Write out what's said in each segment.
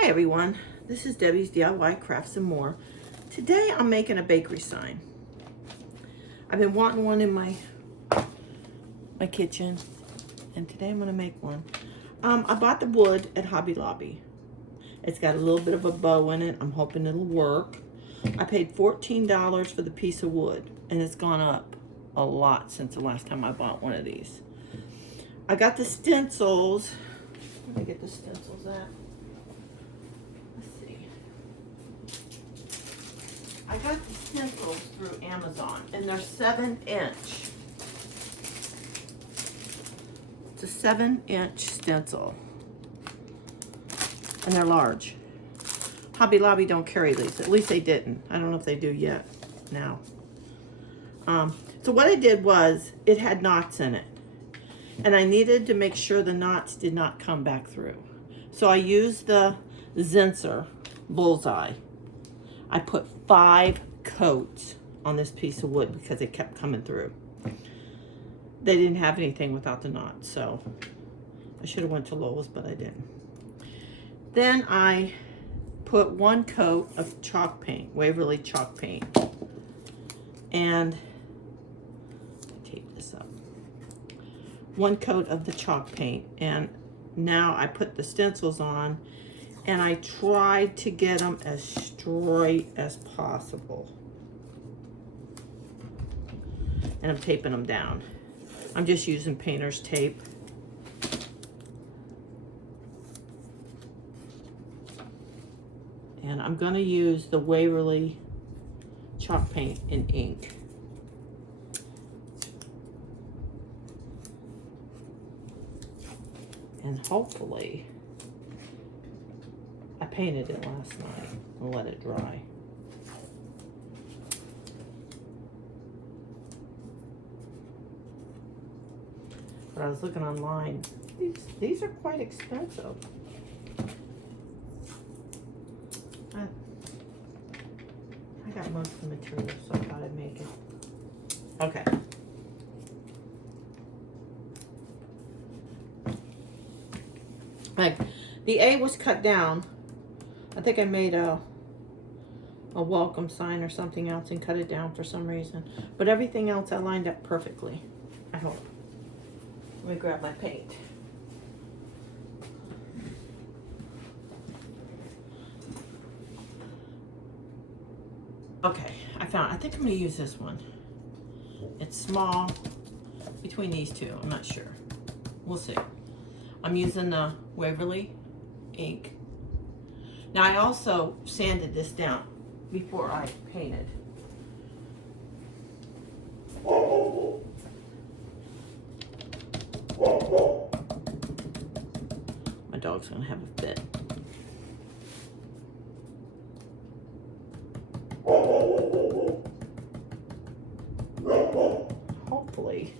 Hi everyone, this is Debbie's DIY Crafts and More. Today I'm making a bakery sign. I've been wanting one in my kitchen, and today I'm going to make one. I bought the wood at Hobby Lobby. It's got a little bit of a bow in it. I'm hoping it'll work. I paid $14 for the piece of wood, and it's gone up a lot since the last time I bought one of these. I got the stencils. Where did I get the stencils at? I got the stencils through Amazon, and they're 7-inch. It's a 7-inch stencil, and they're large. Hobby Lobby don't carry these. At least they didn't. I don't know if they do yet now. So what I did was, it had knots in it, and I needed to make sure the knots did not come back through. So I used the Zinsser Bullseye. I put 5 coats on this piece of wood because it kept coming through. They didn't have anything without the knots, so I should have went to Lowe's, but I didn't. Then I put 1 coat of chalk paint, Waverly chalk paint, and tape this up. 1 coat of the chalk paint, and now I put the stencils on, and I tried to get them as straight as possible. And I'm taping them down. I'm just using painter's tape. And I'm going to use the Waverly chalk paint in ink. And hopefully, I painted it last night and let it dry. But I was looking online. These are quite expensive. I got most of the material, so I thought I'd make it. Okay. Like, the A was cut down. I think I made a welcome sign or something else and cut it down for some reason. But everything else I lined up perfectly, I hope. Let me grab my paint. Okay, I think I'm going to use this one. It's small, between these two, I'm not sure. We'll see. I'm using the Waverly ink. Now I also sanded this down before I painted. My dog's gonna have a fit. Hopefully.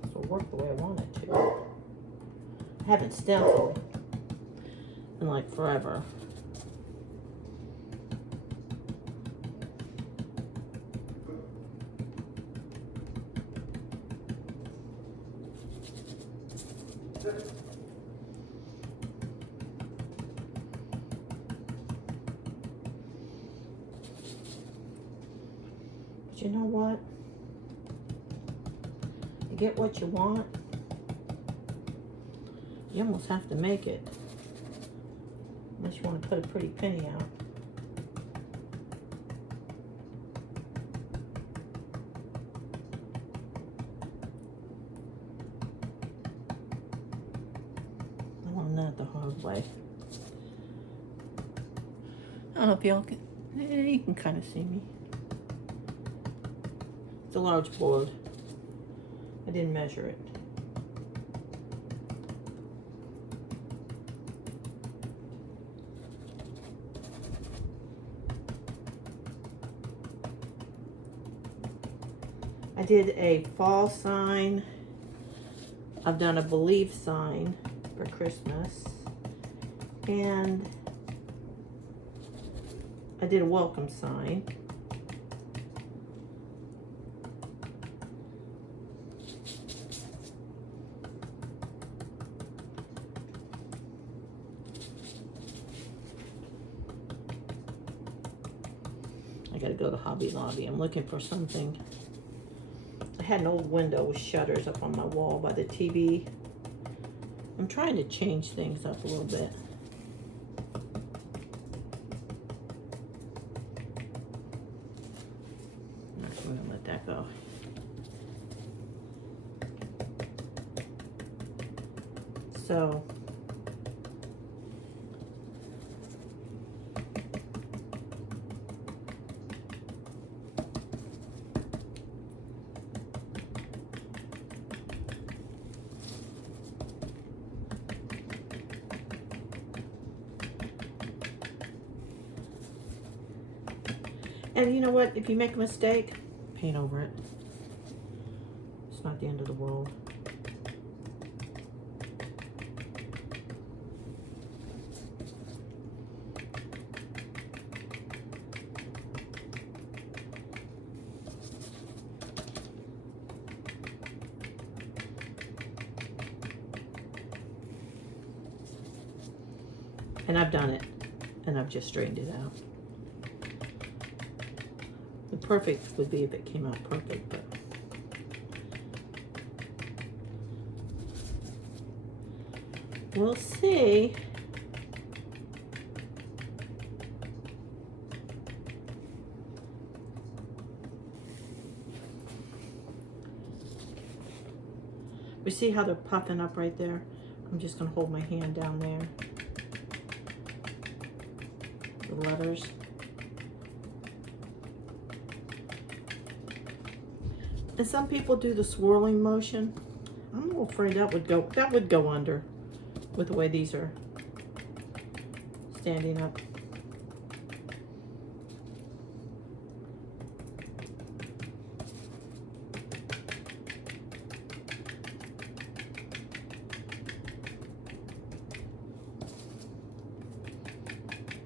This will work the way I want it to. I haven't stenciled in like forever. But you know what? You get what you want, you almost have to make it. Unless you want to put a pretty penny out. I learned that the hard way. I don't know if y'all can, you can kind of see me. It's a large board. I didn't measure it. I did a fall sign. I've done a believe sign for Christmas. And I did a welcome sign. I gotta go to Hobby Lobby. I'm looking for something. I had an old window with shutters up on my wall by the TV. I'm trying to change things up a little bit. I'm gonna let that go. So and you know what? If you make a mistake, paint over it. It's not the end of the world. And I've done it, and I've just straightened it out. The perfect would be if it came out perfect, but we'll see. We see how they're puffing up right there? I'm just gonna hold my hand down there. The letters. And some people do the swirling motion. I'm a little afraid that would go under with the way these are standing up.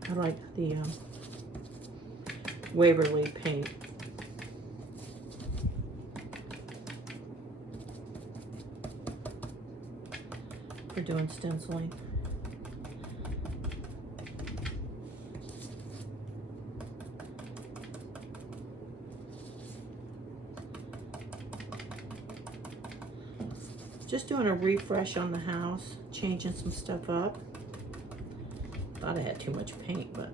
I like the Waverly paint. For doing stenciling. Just doing a refresh on the house, changing some stuff up. Thought I had too much paint, but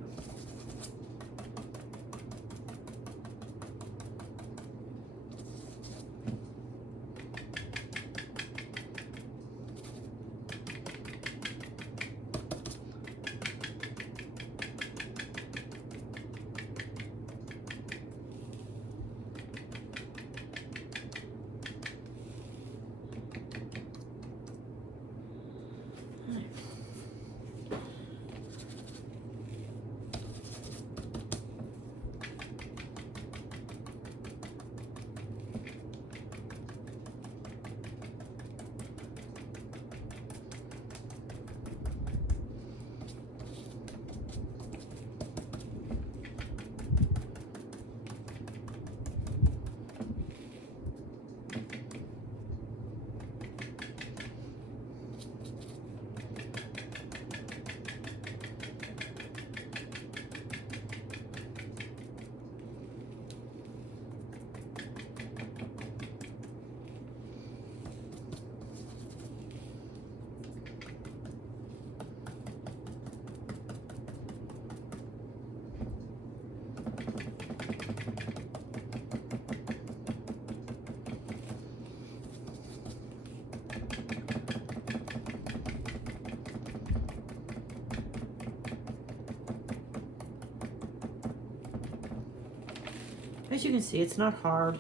as you can see, it's not hard.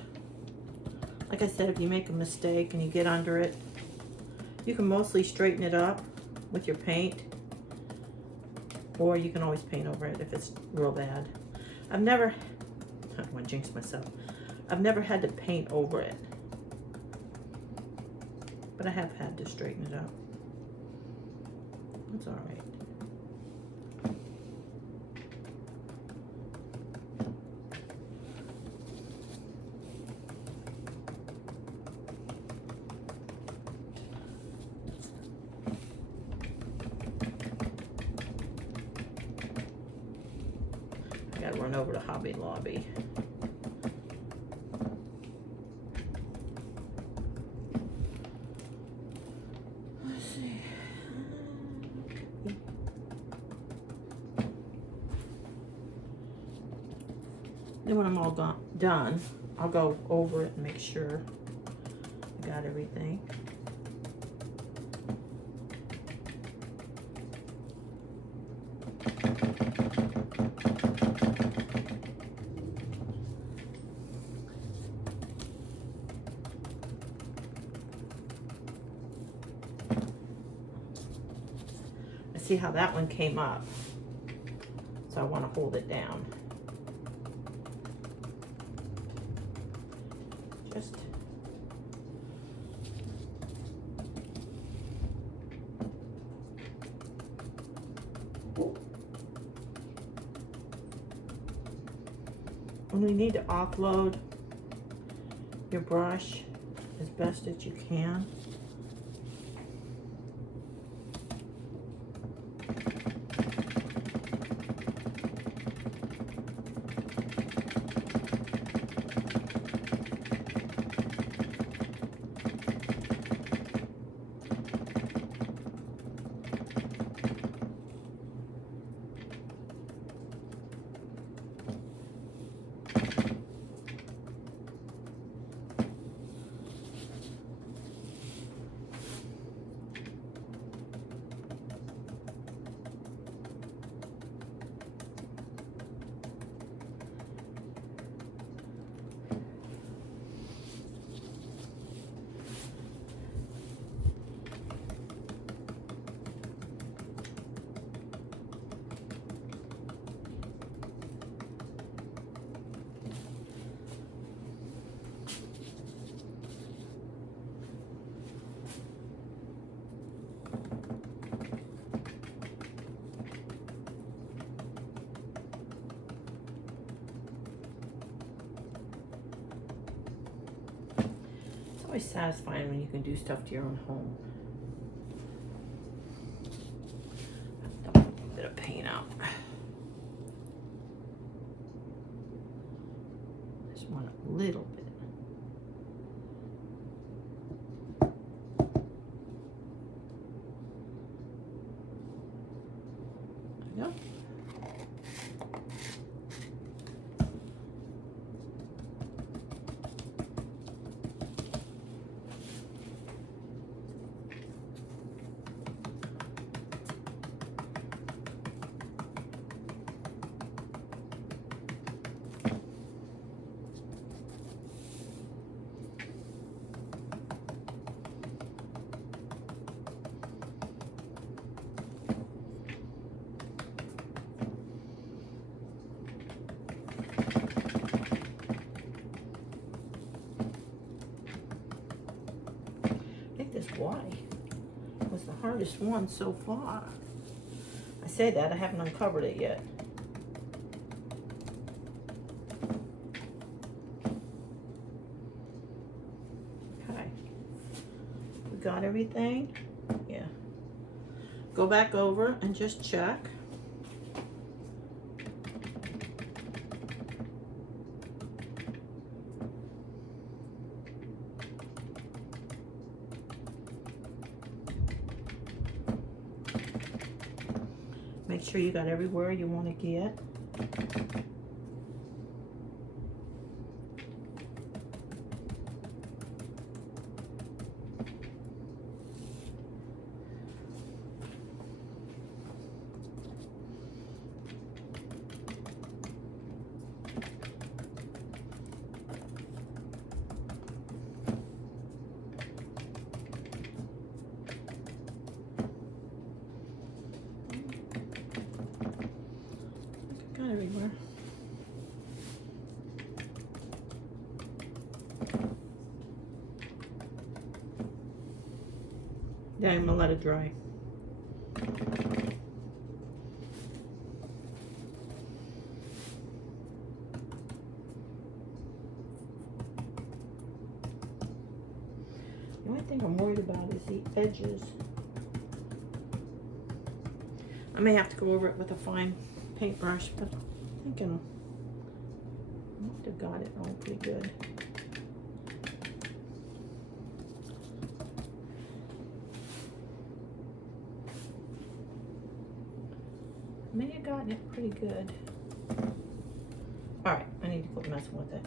Like I said, if you make a mistake and you get under it, you can mostly straighten it up with your paint, or you can always paint over it if it's real bad. I don't want to jinx myself. I've never had to paint over it, but I have had to straighten it up. It's all right. over to Hobby Lobby. Let's see. Then when I'm all done, I'll go over it and make sure I got everything. I see how that one came up, so I want to hold it down. Just and we need to offload your brush as best as you can. It's always satisfying when you can do stuff to your own home. Dump a little bit of paint out. Just want a little bit. There we go. This Y was the hardest one so far. I say that, I haven't uncovered it yet. Okay. We got everything? Yeah. Go back over and just check. Make sure you got everywhere you want to get. Got everywhere. Yeah, I'm gonna let it dry. The only thing I'm worried about is the edges. I may have to go over it with a fine paintbrush, but I'm thinking must have got it all pretty good. May have gotten it pretty good. All right, I need to quit messing with it.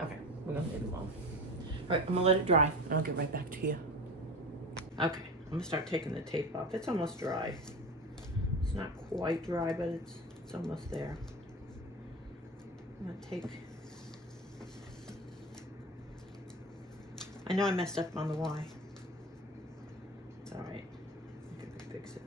Okay, we're gonna leave it alone. All right, I'm gonna let it dry and I'll get right back to you. Okay, I'm gonna start taking the tape off. It's almost dry. It's not quite dry, but it's almost there. I'm gonna take, I know I messed up on the Y. It's all right, I can fix it.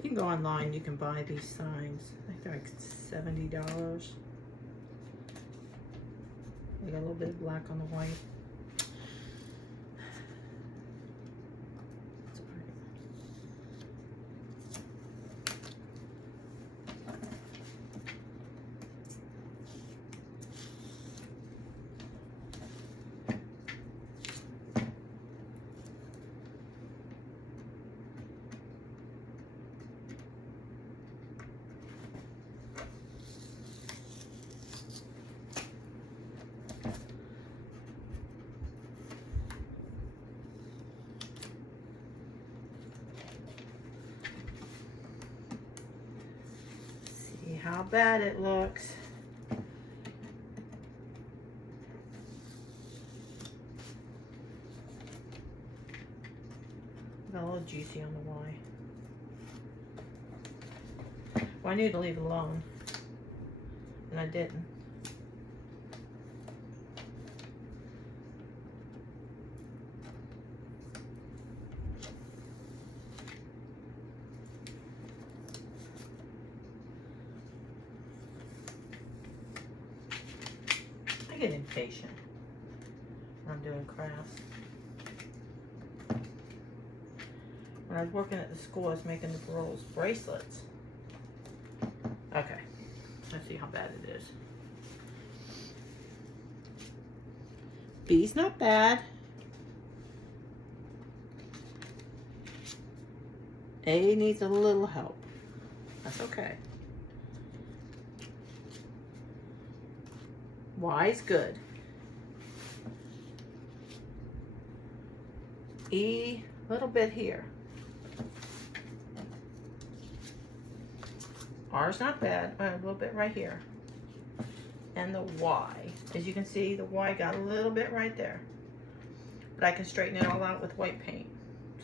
You can go online, you can buy these signs. I think they're like $70. They got a little bit of black on the white. It's all right. See how bad it looks. Got a little juicy on the Y. Well, I knew to leave it alone, and I didn't. I get impatient when I'm doing crafts. When I was working at the school, I was making the girls' bracelets. Okay, let's see how bad it is. B's not bad. A needs a little help. That's okay. Y's good. E, a little bit here. R's not bad, a little bit right here. And the Y, as you can see, the Y got a little bit right there. But I can straighten it all out with white paint.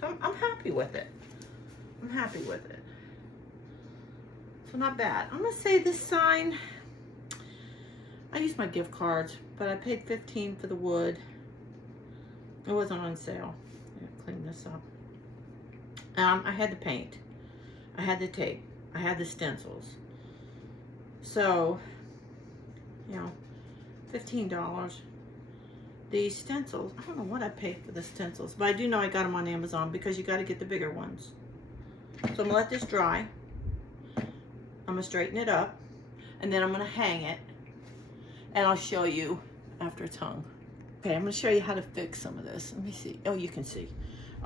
So I'm happy with it. I'm happy with it. So not bad. I'm gonna say this sign, I used my gift cards, but I paid $15 for the wood. It wasn't on sale. I'm gonna clean this up. I had the paint. I had the tape. I had the stencils. So, you know, $15. These stencils, I don't know what I paid for the stencils, but I do know I got them on Amazon because you got to get the bigger ones. So I'm gonna let this dry. I'm gonna straighten it up, and then I'm gonna hang it, and I'll show you after it's hung. Okay, I'm gonna show you how to fix some of this. Let me see. Oh, you can see.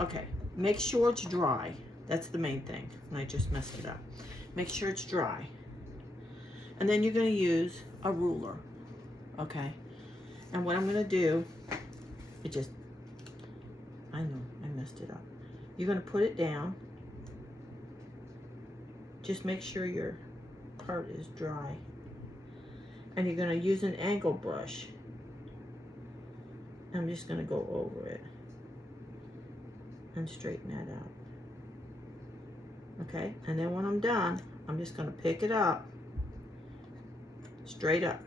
Okay, make sure it's dry. That's the main thing, and I just messed it up. Make sure it's dry. And then you're gonna use a ruler, okay? And what I'm gonna do, I know, I messed it up. You're gonna put it down. Just make sure your part is dry. And you're gonna use an angle brush. I'm just gonna go over it and straighten that out. Okay, and then when I'm done, I'm just gonna pick it up, straight up.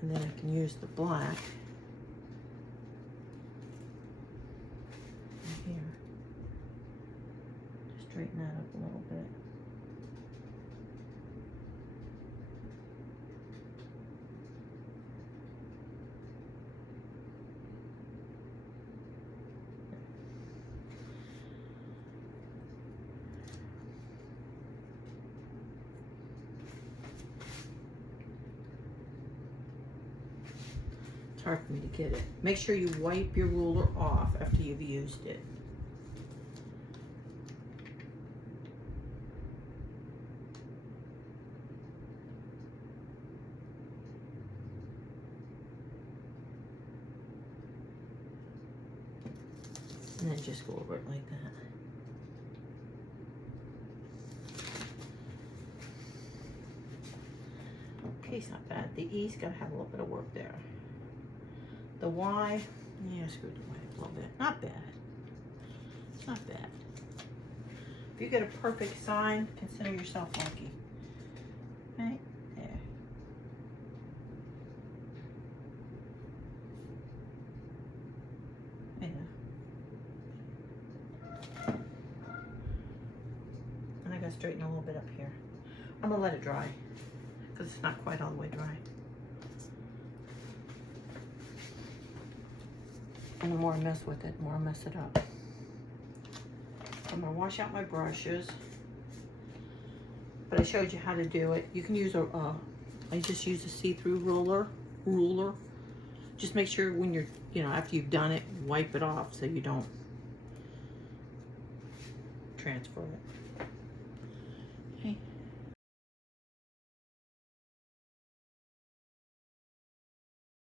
And then I can use the black here to straighten that up a little bit. It's hard for me to get it. Make sure you wipe your ruler off after you've used it. And then just go over it like that. Okay, it's not bad. The E's gotta have a little bit of work there. The Y, yeah, screwed the Y a little bit. Not bad. It's not bad. If you get a perfect sign, consider yourself lucky. Right there. Yeah. And I gotta straighten a little bit up here. I'm gonna let it dry because it's not quite all the way dry. And the more I mess with it, the more I mess it up. I'm gonna wash out my brushes. But I showed you how to do it. You can use a, I just use a see-through ruler. Just make sure when you're, after you've done it, wipe it off so you don't transfer it.